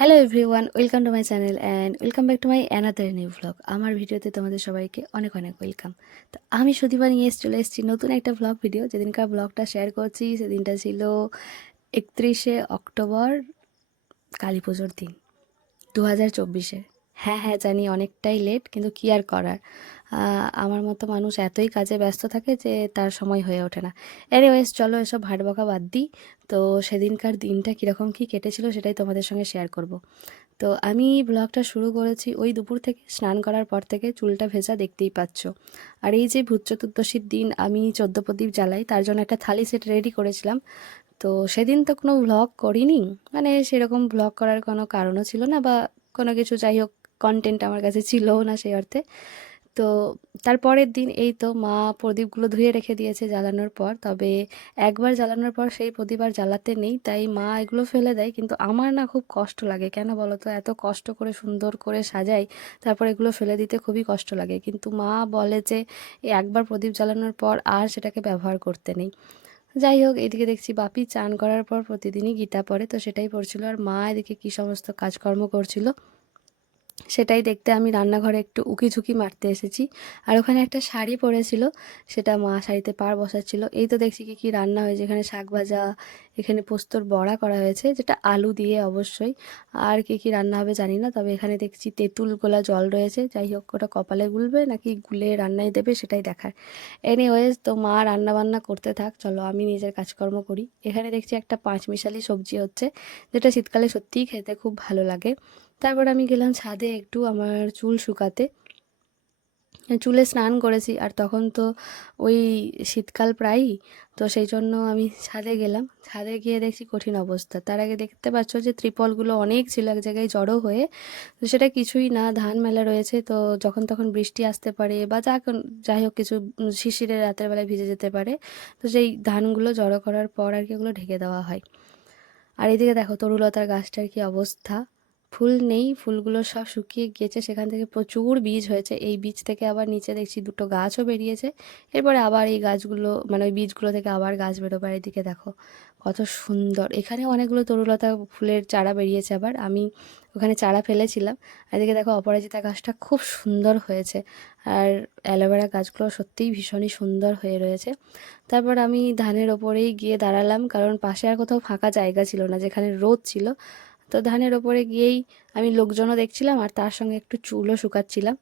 Hello everyone, welcome to my channel and welcome back to my another new vlog. আমার ভিডিওতে তোমাদের সবাইকে অনেক অনেক ওয়েলকাম। তো আমি সুদীপা নিয়ে চলে এসেছি নতুন একটা ভ্লগ ভিডিও। যেদিনকার ভ্লগটা শেয়ার করছি সেদিনটা ছিল 31শে অক্টোবর, কালী পুজোর দিন 2024-এ। হ্যাঁ হ্যাঁ, জানি অনেকটাই লেট, কিন্তু কি আর করার। আমার মতো মানুষ এতই কাজে ব্যস্ত থাকে যে তার সময় হয়ে ওঠে না। এনিওয়েজ, চলো এসব ভাটবকা বাদ দিই। তো সেদিনকার দিনটা কীরকম কী কেটেছিল সেটাই তোমাদের সঙ্গে শেয়ার করব। তো আমি ব্লগটা শুরু করেছি ওই দুপুর থেকে, স্নান করার পর থেকে। চুলটা ভেজা দেখতেই পাচ্ছ। আর এই যে ভূত চতুর্দশীর দিন আমি 14 প্রদীপ জ্বালাই, তার জন্য একটা থালি সেট রেডি করেছিলাম। তো সেদিন তো কোনো ভ্লগ করিনি, মানে সেরকম ভ্লগ করার কোনো কারণও ছিল না, বা কোনো কিছু, যাই হোক, কন্টেন্ট আমার কাছে ছিলও না সেই অর্থে। তো তারপরের দিন এই তো মা প্রদীপগুলো ধুয়ে রেখে দিয়েছে জ্বালানোর পর। তবে একবার জ্বালানোর পর সেই প্রদীপ আর জ্বালাতে নেই, তাই মা এগুলো ফেলে দেয়। কিন্তু আমার না খুব কষ্ট লাগে, কেন বলো তো? এত কষ্ট করে সুন্দর করে সাজাই, তারপর এগুলো ফেলে দিতে খুবই কষ্ট লাগে। কিন্তু মা বলে যে এই একবার প্রদীপ জ্বালানোর পর আর সেটাকে ব্যবহার করতে নেই। যাই হোক, এদিকে দেখছি বাপি চান করার পর প্রতিদিনই গীতা পড়ে, তো সেটাই পড়ছিল। আর মা এদিকে কী সমস্ত কাজকর্ম করছিল সেটাই দেখতে আমি রান্নাঘরে একটু উকিঝুঁকি মারতে এসেছি। আর ওখানে একটা শাড়ি পরেছিল, সেটা মা শাড়িতে পাড় বসাচ্ছিল। এই তো দেখছি কি কি রান্না হয়েছে, এখানে শাক ভাজা, এখানে পোস্তর বড়া করা হয়েছে, যেটা আলু দিয়ে অবশ্যই। আর কি কি রান্না হবে জানি না, তবে এখানে দেখছি তেঁতুল গোলা জল রয়েছে। যাই হোক, ওটা কপালে গুলবে নাকি গুলে রান্নায় দেবে সেটাই দেখার। এনিওয়েজ, তো মা রান্না বান্না করতে থাক, চলো আমি নিজের কাজকর্ম করি। এখানে দেখছি একটা পাঁচমিশালি সবজি হচ্ছে, যেটা শীতকালে সত্যিই খেতে খুব ভালো লাগে। তারপর আমি গেলাম ছাদে একটু আমার চুল শুকাতে। চুলে স্নান করেছি, আর তখন তো ওই শীতকাল প্রায়ই, তো সেই জন্য আমি ছাদে গেলাম। ছাদে গিয়ে দেখছি কঠিন অবস্থা। তার আগে দেখতে পাচ্ছ যে ত্রিপলগুলো অনেক ছিল এক জায়গায় জড়ো হয়ে। তো সেটা কিছুই না, ধান মেলা রয়েছে, তো যখন তখন বৃষ্টি আসতে পারে, বা যাই হোক কিছু শিশিরে রাতের বেলায় ভিজে যেতে পারে। তো সেই ধানগুলো জড়ো করার পর আর কি ওগুলো ঢেকে দেওয়া হয়। আর এদিকে দেখো তরুলতার গাছটার কি অবস্থা। ফুল নেই, ফুলগুলো সব শুকিয়ে গিয়েছে, সেখান থেকে প্রচুর বীজ হয়েছে। এই বীজ থেকে আবার নিচে দেখছি দুটো গাছও বেরিয়েছে। এরপরে আবার এই গাছগুলো, মানে ওই বীজগুলো থেকে আবার গাছ বেরোবে। আর এদিকে দেখো কত সুন্দর, এখানে অনেকগুলো তরুলতা ফুলের চারা বেরিয়েছে। আবার আমি ওখানে চারা ফেলেছিলাম। আর এদিকে দেখো অপরাজিতা গাছটা খুব সুন্দর হয়েছে। আর অ্যালোভেরা গাছগুলো সত্যিই ভীষণই সুন্দর হয়ে রয়েছে। তারপর আমি ধানের ওপরেই গিয়ে দাঁড়ালাম, কারণ পাশে আর কোথাও ফাঁকা জায়গা ছিল না যেখানে রোদ ছিল। তো ধানের ওপরে গিয়েই আমি লোকজনও দেখছিলাম, আর তার সঙ্গে একটু চুলও শুকাচ্ছিলাম।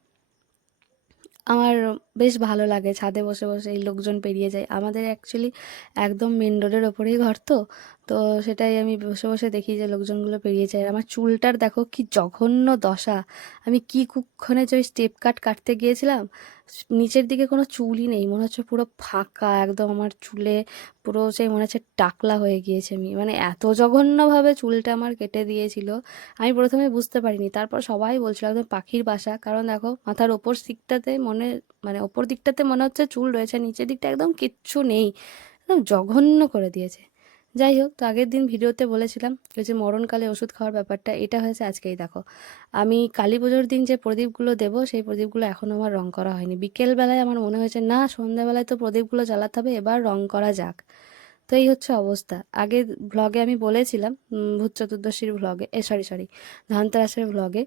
আমার বেশ ভালো লাগে ছাদে বসে বসে এই লোকজন পেরিয়ে যায়। আমাদের অ্যাকচুয়ালি একদম মেন রোডের ওপরেই ঘর, তো তো সেটাই আমি বসে বসে দেখি যে লোকজনগুলো পেরিয়ে যায়। আর আমার চুলটার দেখো কি জঘন্য দশা। আমি কি কুক্ষণে যে ওই স্টেপ কাটতে গিয়েছিলাম, নিচের দিকে কোনো চুলই নেই, মনে হচ্ছে পুরো ফাঁকা একদম আমার চুলে। পুরো সেই মনে হচ্ছে টাকলা হয়ে গিয়েছে আমি, মানে এত জঘন্যভাবে চুলটা আমার কেটে দিয়েছিল। আমি প্রথমে বুঝতে পারিনি, তারপর সবাই বলছিল একদম পাখির বাসা। কারণ দেখো মাথার ওপর দিকটাতে মানে ওপর দিকটাতে মনে হচ্ছে চুল রয়েছে, নিচের দিকটা একদম কিচ্ছু নেই, একদম জঘন্য করে দিয়েছে। যাই হোক, তো আগের দিন ভিডিওতে বলেছিলাম ওই যে মরণকালে ওষুধ খাওয়ার ব্যাপারটা, এটা হয়েছে আজকেই দেখো। আমি কালী পুজোর দিন যে প্রদীপগুলো দেবো, সেই প্রদীপগুলো এখনও আমার রং করা হয়নি। বিকেলবেলায় আমার মনে হয়েছে না, সন্ধ্যাবেলায় তো প্রদীপগুলো জ্বালাতে হবে, এবার রং করা যাক। তো এই হচ্ছে অবস্থা। আগের ভ্লগে আমি বলেছিলাম, ভূত চতুর্দশীর ভ্লগে, সরি সরি, ধনতেরাসের ভ্লগে,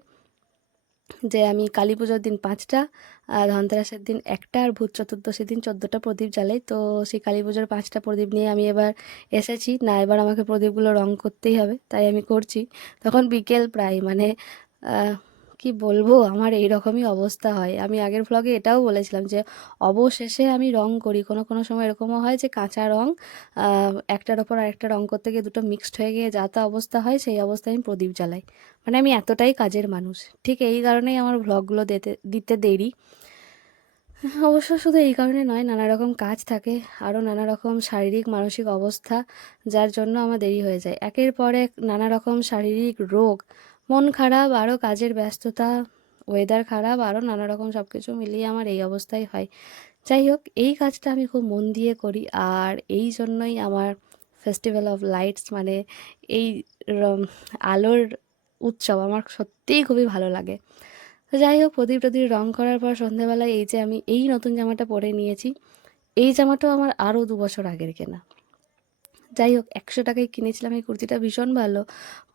যে আমি কালী পুজোর দিন 5টা, আর ধনতেরাসের দিন একটা, আর ভূত চতুর্দশীর দিন 14টা প্রদীপ জ্বালাই। তো সেই কালী পুজোর 5টা প্রদীপ নিয়ে আমি এবার এসেছি না, এবার আমাকে প্রদীপগুলো রং করতেই হবে, তাই আমি করছি। তখন বিকেল প্রায়, মানে কি বলবো, আমার এই রকমই অবস্থা হয়। আমি আগের ভ্লগে এটাও বলেছিলাম যে অবশেষে আমি রং করি। কোনো কোনো সময় এরকমও হয় যে কাঁচা রং একটার ওপর আরেকটা রং করতে গিয়ে দুটো মিক্সড হয়ে গিয়ে যা তা অবস্থা হয়, সেই অবস্থায় আমি প্রদীপ জ্বালাই। মানে আমি এতটাই কাজের মানুষ। ঠিক এই কারণেই আমার ভ্লগগুলো দিতে দেরি। অবশ্য শুধু এই কারণে নয়, নানা রকম কাজ থাকে, আরও নানা রকম শারীরিক মানসিক অবস্থা, যার জন্য আমার দেরি হয়ে যায়। একের পর এক নানা রকম শারীরিক রোগ, মন খারাপ, আরও কাজের ব্যস্ততা, ওয়েদার খারাপ, আরও নানা রকম সব কিছু মিলিয়ে আমার এই অবস্থাই হয়। যাই হোক, এই কাজটা আমি খুব মন দিয়ে করি, আর এই জন্যই আমার ফেস্টিভ্যাল অফ লাইটস, মানে এই রম- আলোর উৎসব আমার সত্যিই খুবই ভালো লাগে। তো যাই হোক, প্রদীপ টদীপ রং করার পর সন্ধেবেলায় এই যে আমি এই নতুন জামাটা পরে নিয়েছি, এই জামাটাও আমার আরও 2 বছর আগের কেনা। যাই হোক 100 টাকায় কিনেছিলাম এই কুর্তিটা, ভীষণ ভালো।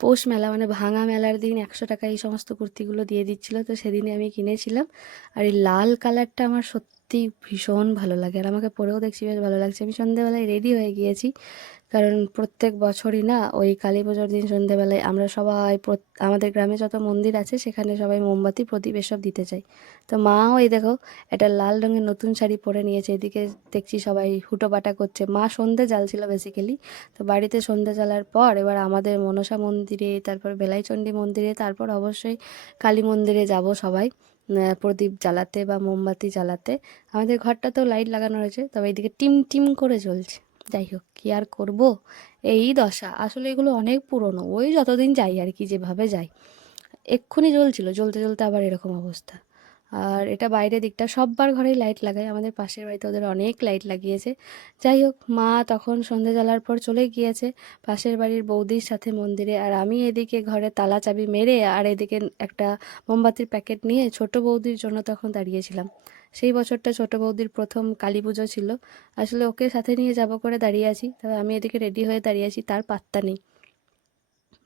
পৌষ মেলা মানে ভাঙা মেলার দিন 100 টাকায় এই সমস্ত কুর্তিগুলো দিয়ে দিচ্ছিলো, তো সেদিনই আমি কিনেছিলাম। আর এই লাল কালারটা আমার সত্যি ভীষণ ভালো লাগে, আর আমাকে পরেও দেখছি বেশ ভালো লাগছে। আমি সন্ধ্যেবেলায় রেডি হয়ে গিয়েছি, কারণ প্রত্যেক বছরই না ওই কালী পুজোর দিন সন্ধ্যেবেলায় আমরা সবাই আমাদের গ্রামে যত মন্দির আছে সেখানে সবাই মোমবাতি প্রদীপ এসব দিতে চাই। তো মাও এই দেখো একটা লাল রঙের নতুন শাড়ি পরে নিয়েছে, এদিকে দেখছি সবাই হুটোপাটা করছে। মা সন্ধে জ্বালছিল বেসিক্যালি। তো বাড়িতে সন্ধে জ্বালার পর এবার আমাদের মনসা মন্দিরে, তারপর বেলাইচণ্ডী মন্দিরে, তারপর অবশ্যই কালী মন্দিরে যাব সবাই প্রদীপ জ্বালাতে বা মোমবাতি জ্বালাতে। আমাদের ঘরটাতেও লাইট লাগানো রয়েছে, তবে এইদিকে টিম টিম করে জ্বলছে। যাই হোক, কী আর করব, এই দশা। আসলে এগুলো অনেক পুরনো, ওই যতদিন যাই আর কি, যেভাবে যাই। এক্ষুনি জ্বলছিল, জ্বলতে জ্বলতে আবার এরকম অবস্থা। আর এটা বাইরের দিকটা, সব্বার ঘরেই লাইট লাগায়, আমাদের পাশের বাড়িতে ওদের অনেক লাইট লাগিয়েছে। যাই হোক, মা তখন সন্ধে জ্বালার পর চলে গিয়েছে পাশের বাড়ির বৌদির সাথে মন্দিরে, আর আমি এদিকে ঘরে তালা চাবি মেরে আর এদিকে একটা মোমবাতির প্যাকেট নিয়ে ছোট বৌদির জন্য তখন দাঁড়িয়েছিলাম। সেই বছরটা ছোট বৌদির প্রথম কালী পুজো ছিল। আসলে ওকে সাথে নিয়ে যাব করে দাঁড়িয়ে আছি, তবে আমি এদিকে রেডি হয়ে দাঁড়িয়ে আছি, তার পাত্তা নেই।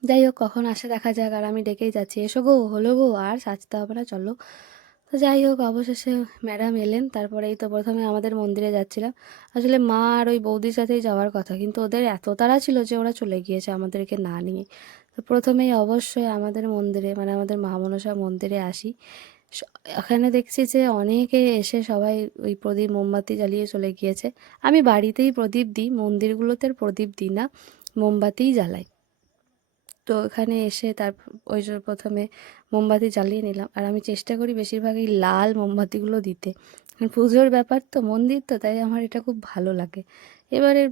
যাই হোক, কখন আসে দেখা যাক, আর আমি ডেকেই যাচ্ছি, এসো গো, হলো গো, আর সাজতে হবে না, চলো। তো যাই হোক, অবশেষে ম্যাডাম এলেন। তারপরে এই তো প্রথমে আমাদের মন্দিরে যাচ্ছিলাম। আসলে মা আর ওই বৌদির সাথেই যাওয়ার কথা, কিন্তু ওদের এত তাড়া ছিল যে ওরা চলে গিয়েছে আমাদেরকে না নিয়ে। তো প্রথমেই অবশ্যই আমাদের মন্দিরে মানে আমাদের মা মনসা মন্দিরে আসি। এখানে দেখছি যে অনেকে এসে সবাই ওই প্রদীপ মোমবাতি জ্বালিয়ে চলে গিয়েছে। আমি বাড়িতেই প্রদীপ দিই, মন্দিরগুলোতে আর প্রদীপ দিই না, মোমবাতিই জ্বালাই। তো এখানে এসে ওই যে প্রথমে মোমবাতি জ্বালিয়ে নিলাম, আর আমি চেষ্টা করি বেশিরভাগই লাল মোমবাতিগুলো দিতে, কারণ পুজোর ব্যাপার তো, মন্দির তো, তাই আমার এটা খুব ভালো লাগে। এবারে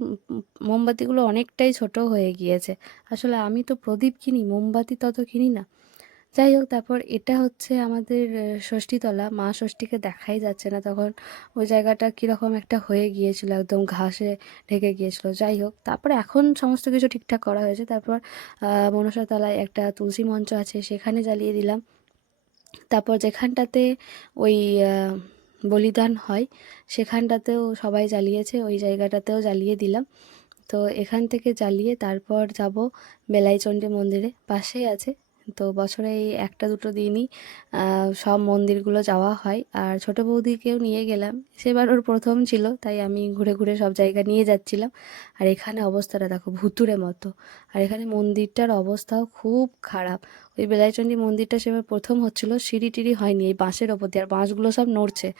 মোমবাতিগুলো অনেকটাই ছোট হয়ে গিয়েছে। আসলে আমি তো প্রদীপ কিনি, মোমবাতি তত কিনি না। যাই হোক, তারপর এটা হচ্ছে আমাদের ষষ্ঠীতলা, মা ষষ্ঠীকে দেখাই যাচ্ছে না তখন। ওই জায়গাটা কীরকম একটা হয়ে গিয়েছিল, একদম ঘাসে ঢেকে গিয়েছিল। যাই হোক, তারপরে এখন সমস্ত কিছু ঠিকঠাক করা হয়েছে। তারপর মনসা তলায় একটা তুলসী মঞ্চ আছে, সেখানে জ্বালিয়ে দিলাম। তারপর যেখানটাতে ওই বলিদান হয় সেখানটাতেও সবাই জ্বালিয়েছে, ওই জায়গাটাতেও জ্বালিয়ে দিলাম। তো এখান থেকে জ্বালিয়ে তারপর যাব বেলাইচণ্ডী মন্দিরে, পাশেই আছে। তো বছরে এই একটা দুটো দিনই সব মন্দিরগুলো যাওয়া হয়। আর ছোটো বৌদিকেও নিয়ে গেলাম, সেবার ওর প্রথম ছিল, তাই আমি ঘুরে ঘুরে সব জায়গা নিয়ে যাচ্ছিলাম। আর এখানে অবস্থাটা দেখো ভুতুড়ে মতো, আর এখানে মন্দিরটার অবস্থাও খুব খারাপ। ওই বেলাইচণ্ডী মন্দিরটা সেবার প্রথম হচ্ছিল, সিঁড়ি টিড়ি হয়নি, এই বাঁশের ওপর দিয়ে, আর বাঁশগুলো সব নড়ছে।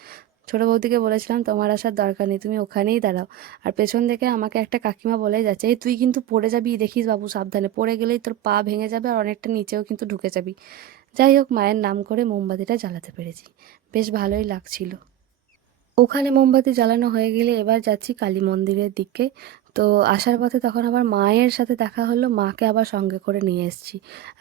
ছোটো বৌদিকে বলেছিলাম তোমার আসার দরকার নেই, তুমি ওখানেই দাঁড়াও। আর পেছন থেকে আমাকে একটা কাকিমা বলে যাচ্ছে, এই তুই কিন্তু পড়ে যাবি, দেখিস বাবু সাবধানে, পড়ে গেলেই তোর পা ভেঙে যাবে আর অনেকটা নিচেও কিন্তু ঢুকে যাবি। যাই হোক, মায়ের নাম করে মোমবাতিটা জ্বালাতে পেরেছি, বেশ ভালোই লাগছিল। ওখানে মোমবাতি জ্বালানো হয়ে গেলে এবার যাচ্ছি কালী মন্দিরের দিকে। তো আসার পথে তখন আবার মায়ের সাথে দেখা হলো, মাকে আবার সঙ্গে করে নিয়ে এসেছি।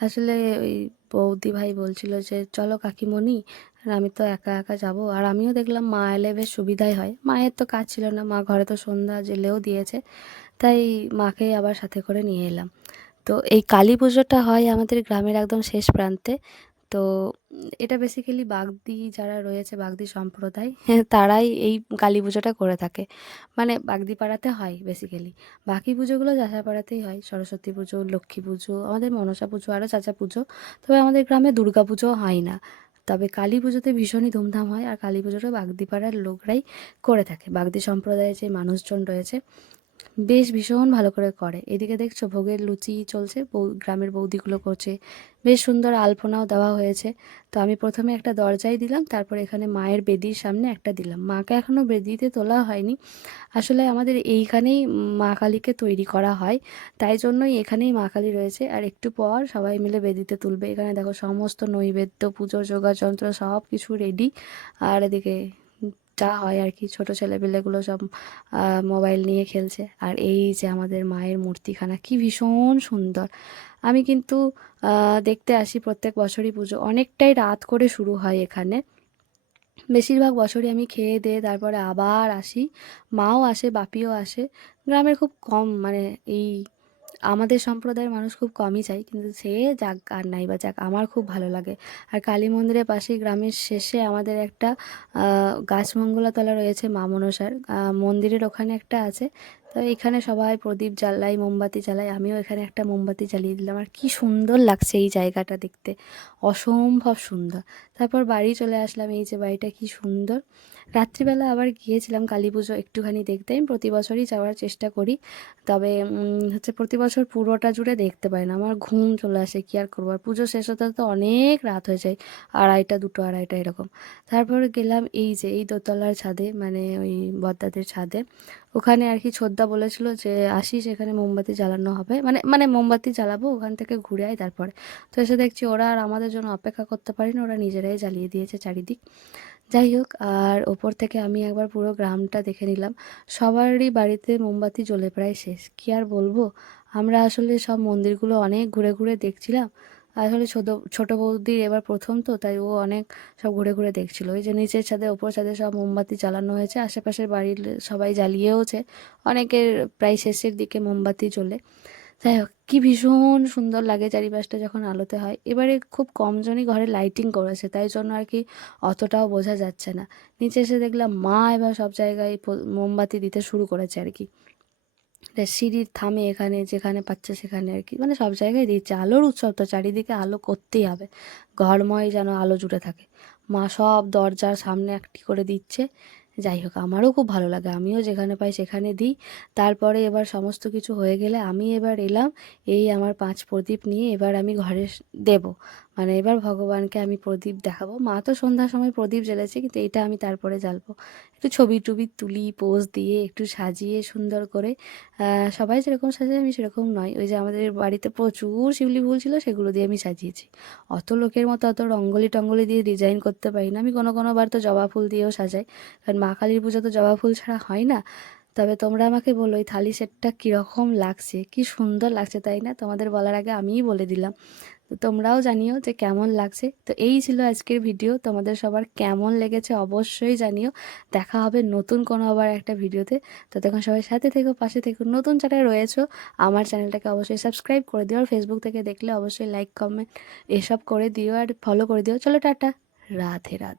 আসলে ওই বৌদি ভাই বলছিল যে চলো কাকিমণি, আর আমি তো একা একা যাব, আর আমিও দেখলাম মা এলে বেশ সুবিধাই হয়। মায়ের তো কাজ ছিল না, মা ঘরে তো সন্ধ্যা জেলেও দিয়েছে, তাই মাকে আবার সাথে করে নিয়ে এলাম। তো এই কালী পুজোটা হয় আমাদের গ্রামের একদম শেষ প্রান্তে। তো এটা বেসিক্যালি বাগদি যারা রয়েছে, বাগদি সম্প্রদায়, তারাই এই কালী পুজোটা করে থাকে। মানে বাগদি পাড়াতে হয় বেসিক্যালি, বাকি পুজোগুলো যাচাপাড়াতেই হয়, সরস্বতী পুজো, লক্ষ্মী পুজো, আমাদের মনসা পুজো, আরও চাচা পুজো। তবে আমাদের গ্রামে দুর্গা পুজো হয় না। তবে কালী পুজোতে ভীষণই ধুমধাম হয়, আর কালী পুজোটা বাগদি পাড়ার লোকরাই করে থাকে, বাগদি সম্প্রদায়ের যে মানুষজন রয়েছে বেশ ভীষণ ভালো করে করে। এদিকে দেখছো ভোগের লুচি চলছে, গ্রামের বৌদিগুলো করছে, বেশ সুন্দর আলপনাও দেওয়া হয়েছে। তো আমি প্রথমে একটা দরজায় দিলাম, তারপর এখানে মায়ের বেদির সামনে একটা দিলাম। মাকে এখনও বেদিতে তোলা হয়নি, আসলে আমাদের এইখানেই মা কালীকে তৈরি করা হয়, তাই জন্যই এখানেই মা কালী রয়েছে। আর একটু পর সবাই মিলে বেদিতে তুলবে। এখানে দেখো সমস্ত নৈবেদ্য, পুজোর যোগাযন্ত্র সব কিছু রেডি। আর এদিকে যা হয় আর কি, ছোটো ছেলেপিলেগুলো সব মোবাইল নিয়ে খেলছে। আর এই যে আমাদের মায়ের মূর্তিখানা কি ভীষণ সুন্দর। আমি কিন্তু দেখতে আসি প্রত্যেক বছরই পুজো, অনেকটাই রাত করে শুরু হয় এখানে। বেশিরভাগ বছরই আমি খেয়ে দিয়ে তারপরে আবার আসি। মাও আসে, বাপিও আসে। গ্রামের খুব কম মানে এই আমাদের সম্প্রদায়ের মানুষ খুব কমই যায়, কিন্তু সে যাক আর নাই বা যাক, আমার খুব ভালো লাগে। আর কালী মন্দিরের পাশেই গ্রামের শেষে আমাদের একটা গাছমঙ্গলা তলা রয়েছে মা মনসার, মন্দিরের ওখানে একটা আছে, তো এখানে সবাই প্রদীপ জ্বালায়, মোমবাতি জ্বালায়, আমিও এখানে একটা মোমবাতি জ্বালিয়ে দিলাম। আর কি সুন্দর লাগছে এই জায়গাটা দেখতে, অসম্ভব সুন্দর। তারপর বাড়ি চলে আসলাম, এই যে বাড়িটা কি সুন্দর। রাত্রিবেলা আবার গিয়েছিলাম কালী পুজো একটুখানি দেখতে। আমি প্রতি বছরই যাওয়ার চেষ্টা করি, তবে হচ্ছে প্রতি বছর পুরোটা জুড়ে দেখতে পাই না, আমার ঘুম চলে আসে, কি আর করবো। আর পুজো শেষ হতে তো অনেক রাত হয়ে যায়, 2:30 2 2:30 এরকম। তারপর গেলাম এই যে এই দোতলার ছাদে, মানে ওই বড়দাদের ছাদে। ওখানে আর কি ছোদ্দা বলেছিল যে আসিস, এখানে মোমবাতি জ্বালানো হবে, মানে মানে মোমবাতি জ্বালাবো, ওখান থেকে ঘুরে আয় তারপরে। তো এসে দেখছি ওরা আর আমাদের জন্য অপেক্ষা করতে পারেনি, ওরা নিজেরাই জ্বালিয়ে দিয়েছে চারিদিক। যাই হোক, আর ওপর থেকে আমি একবার পুরো গ্রামটা দেখে নিলাম। সবারই বাড়িতে মোমবাতি জ্বলে প্রায় শেষ, কি আর বলবো। আমরা আসলে সব মন্দিরগুলো অনেক ঘুরে ঘুরে দেখছিলাম। আসলে ছোট ছোট বৌদির এবার প্রথম তো, তাই ও অনেক সব ঘুরে ঘুরে দেখছিল। ওই যে নিচের ছাদে ওপর ছাদে সব মোমবাতি জ্বালানো হয়েছে, আশেপাশের বাড়ির সবাই জ্বালিয়েওছে। অনেকের প্রায় শেষের দিকে মোমবাতি জ্বলে। যাই হোক, কি ভীষণ সুন্দর লাগে চারিপাশটা যখন আলোতে হয়। এবারে খুব কমজনই ঘরে লাইটিং করেছে, তাই জন্য আর কি অতটাও বোঝা যাচ্ছে না। নিচে এসে দেখলাম মা এবার সব জায়গায় মোমবাতি দিতে শুরু করেছে আর কি। এটা সিঁড়ির থামে এখানে, যেখানে পাচ্ছে সেখানে আর কি, মানে সব জায়গায় দিচ্ছে। আলোর উৎসব তো, চারিদিকে আলো করতেই হবে, ঘরময় যেন আলো জুড়ে থাকে। মা সব দরজার সামনে একটি করে দিচ্ছে। যাই হোক, আমারও খুব ভালো লাগে, আমিও যেখানে পাই সেখানে দিই। তারপরে এবার সমস্ত কিছু হয়ে গেলে আমি এবার এলাম, এই আমার 5 প্রদীপ নিয়ে এবার আমি ঘরে দেব। মানে এবার ভগবানকে আমি প্রদীপ দেখাবো। মা তো সন্ধ্যার সময় প্রদীপ জ্বেলেছে, কিন্তু এটা আমি তারপরে জ্বালবো। একটু ছবি টবি তুলি, পোজ দিয়ে একটু সাজিয়ে সুন্দর করে। সবাই যেরকম সাজায় আমি সেরকম নয়, ওই যে আমাদের বাড়িতে প্রচুর শিউলি ফুল ছিল, সেগুলো দিয়ে আমি সাজিয়েছি। অত লোকের মতো অত রঙ্গোলি টঙ্গলি দিয়ে ডিজাইন করতে পারি না আমি। কোনো কোনো বার তো জবা ফুল দিয়েও সাজাই, কারণ মা কালীর পুজো তো জবা ফুল ছাড়া হয় না। তবে তোমরা আমাকে বলো এই থালি সেটটা কীরকম লাগছে, কি সুন্দর লাগছে তাই না? তোমাদের বলার আগে আমিই বলে দিলাম। তো তোমরাও জানিও যে কেমন লাগছে। তো এই ছিল আজকের ভিডিও, তোমাদের সবার কেমন লেগেছে অবশ্যই জানিও। দেখা হবে নতুন কোনো আবার একটা ভিডিওতে। ততক্ষণ সবাই সাথে থেকো, পাশে থেকো। নতুন যারা রয়েছো আমার চ্যানেলটাকে অবশ্যই সাবস্ক্রাইব করে দিও, আর ফেসবুক থেকে দেখলে অবশ্যই লাইক কমেন্ট এসব করে দিও, আর ফলো করে দিও। চলো টাটা, রাধে রাধে।